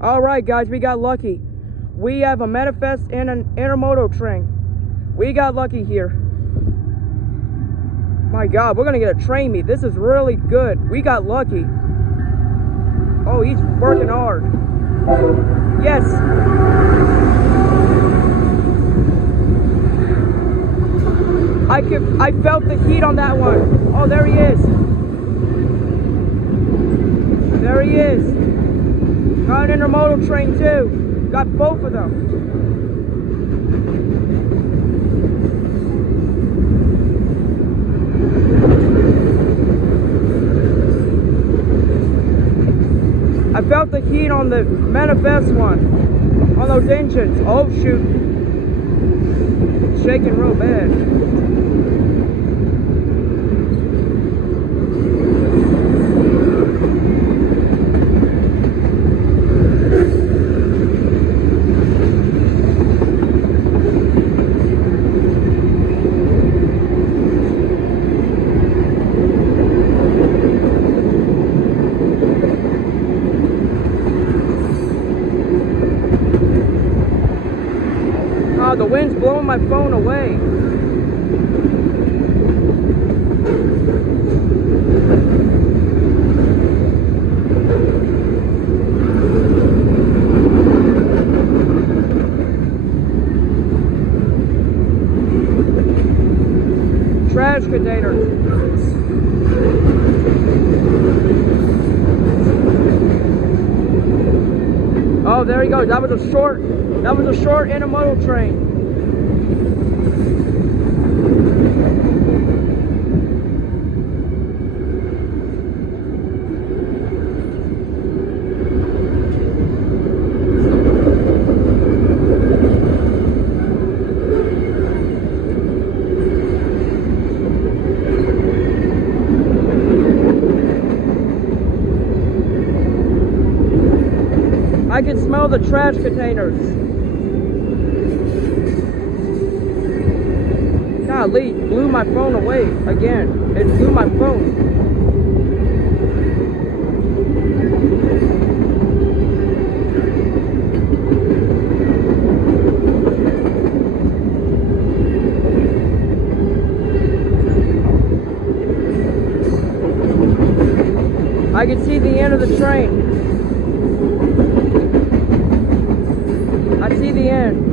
All right, guys, we got lucky. We have a manifest and an intermodal train. We got lucky here. My God, we're gonna get a train meet. This is really good. We got lucky. Oh, he's working hard. Yes. I felt the heat on that one. Oh, there he is. There he is. Got an intermodal train too. Got both of them. I felt the heat on the manifest one. On those engines. Oh shoot. Shaking real bad. Oh, the wind's blowing my phone away. Trash containers. Oh, there he goes. That was a short intermodal train. I can smell the trash containers. Golly, blew my phone away again. It blew my phone. I can see the end of the train. I see the end.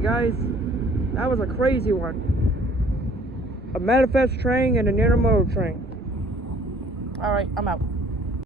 Guys, that was a crazy one. A manifest train and an intermodal train. All right, I'm out.